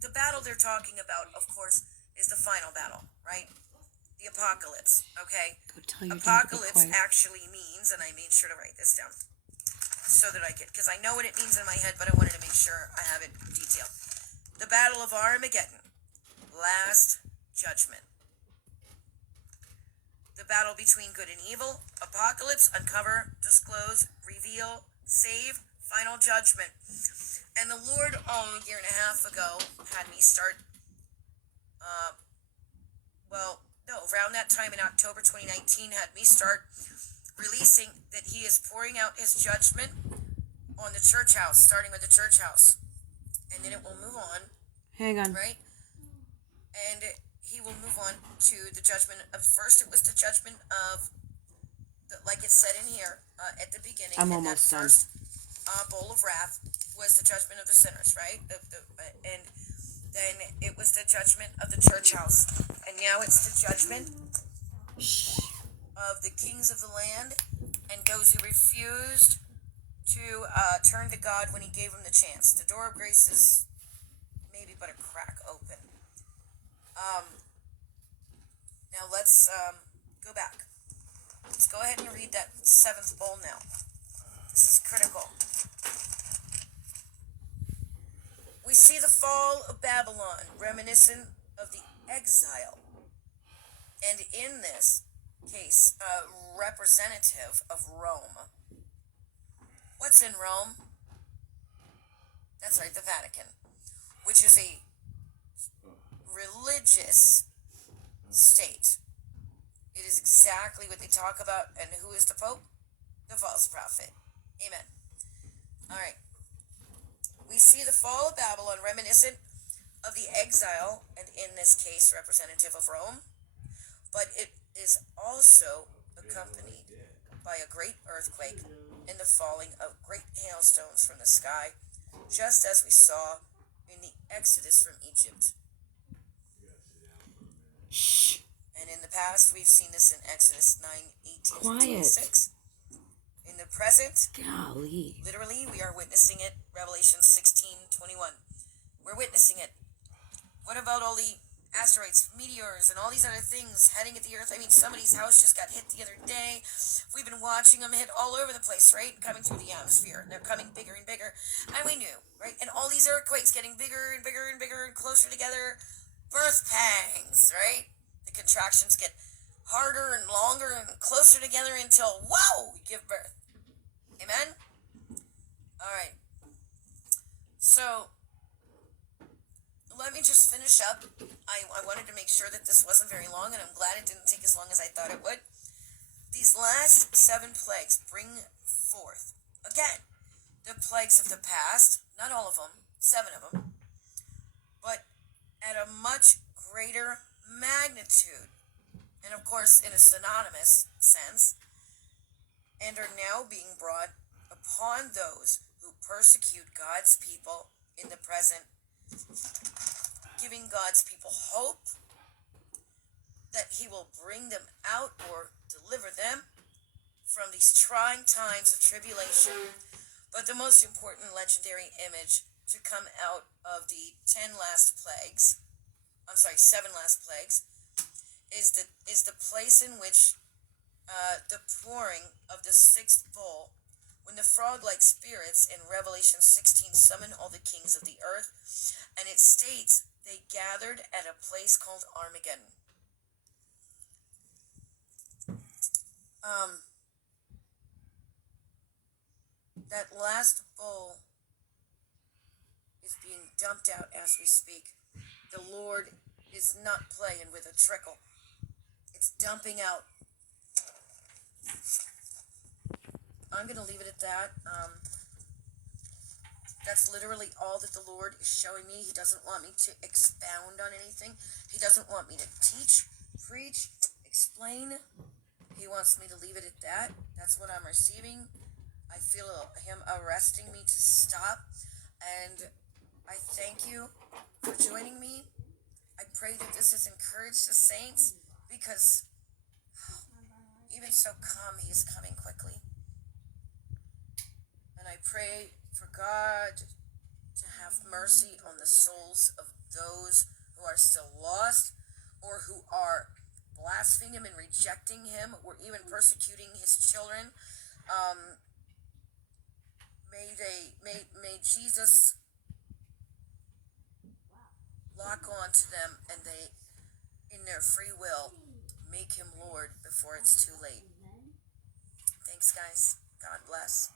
the battle they're talking about, of course, is the final battle, right? The apocalypse, okay? Go tell your Apocalypse dad to be quiet. actually means, and I made sure to write this down so that I could, because I know what it means in my head, but I wanted to make sure I have it detailed. The Battle of Armageddon, Last Judgment. The battle between good and evil, apocalypse, uncover, disclose, reveal, save, final judgment. And the Lord, a year and a half ago, had me start, around that time in October 2019, had me start releasing that He is pouring out His judgment on the church house, starting with the church house. And then it will move on. Hang on. Right? And He will move on to the judgment of, first it was the judgment of, like it said in here at the beginning. I'm almost done. First bowl of wrath was the judgment of the sinners, right? And then it was the judgment of the church house. And now it's the judgment of the kings of the land and those who refused to turn to God when He gave them the chance. The door of grace is maybe but a crack open. Now let's go back. Let's go ahead and read that seventh bowl now. This is critical. We see the fall of Babylon, reminiscent of the exile. And in this case, representative of Rome. What's in Rome? That's right, the Vatican, which is a religious state. It is exactly what they talk about. And who is the Pope? The false prophet. Amen. All right. We see the fall of Babylon reminiscent of the exile, and in this case, representative of Rome. But it is also accompanied by a great earthquake and the falling of great hailstones from the sky, just as we saw in the Exodus from Egypt. Shh. And in the past, we've seen this in Exodus 9:18-26. In the present, Golly. literally, we are witnessing it. Revelation 16:21. We're witnessing it. What about all the asteroids, meteors, and all these other things heading at the earth? I mean, somebody's house just got hit the other day. We've been watching them hit all over the place, right? Coming through the atmosphere. And they're coming bigger and bigger. And we knew, right? And all these earthquakes getting bigger and bigger and bigger and closer together. Birth pangs, right? The contractions get harder and longer and closer together until, wow, we give birth. Amen? All right. So, let me just finish up. I wanted to make sure that this wasn't very long, and I'm glad it didn't take as long as I thought it would. These last 7 plagues bring forth, again, the plagues of the past, not all of them, 7 of them, but at a much greater magnitude, and of course in a synonymous sense, and are now being brought upon those who persecute God's people in the present, giving God's people hope that He will bring them out or deliver them from these trying times of tribulation. But the most important legendary image to come out of the 7 last plagues, is the place in which the pouring of the 6th bowl, when the frog-like spirits in Revelation 16 summon all the kings of the earth, and it states they gathered at a place called Armageddon. That last bowl is being dumped out as we speak. The Lord is not playing with a trickle. It's dumping out. I'm going to leave it at that. That's literally all that the Lord is showing me. He doesn't want me to expound on anything. He doesn't want me to teach, preach, explain. He wants me to leave it at that. That's what I'm receiving. I feel Him arresting me to stop. And I thank you for joining me. I pray that this has encouraged the saints, because even so come, He is coming quickly. And I pray for God to have mercy on the souls of those who are still lost or who are blaspheming him and rejecting him or even persecuting his children. May Jesus lock on to them and they, in their free will, make him Lord before it's too late. Thanks, guys. God bless.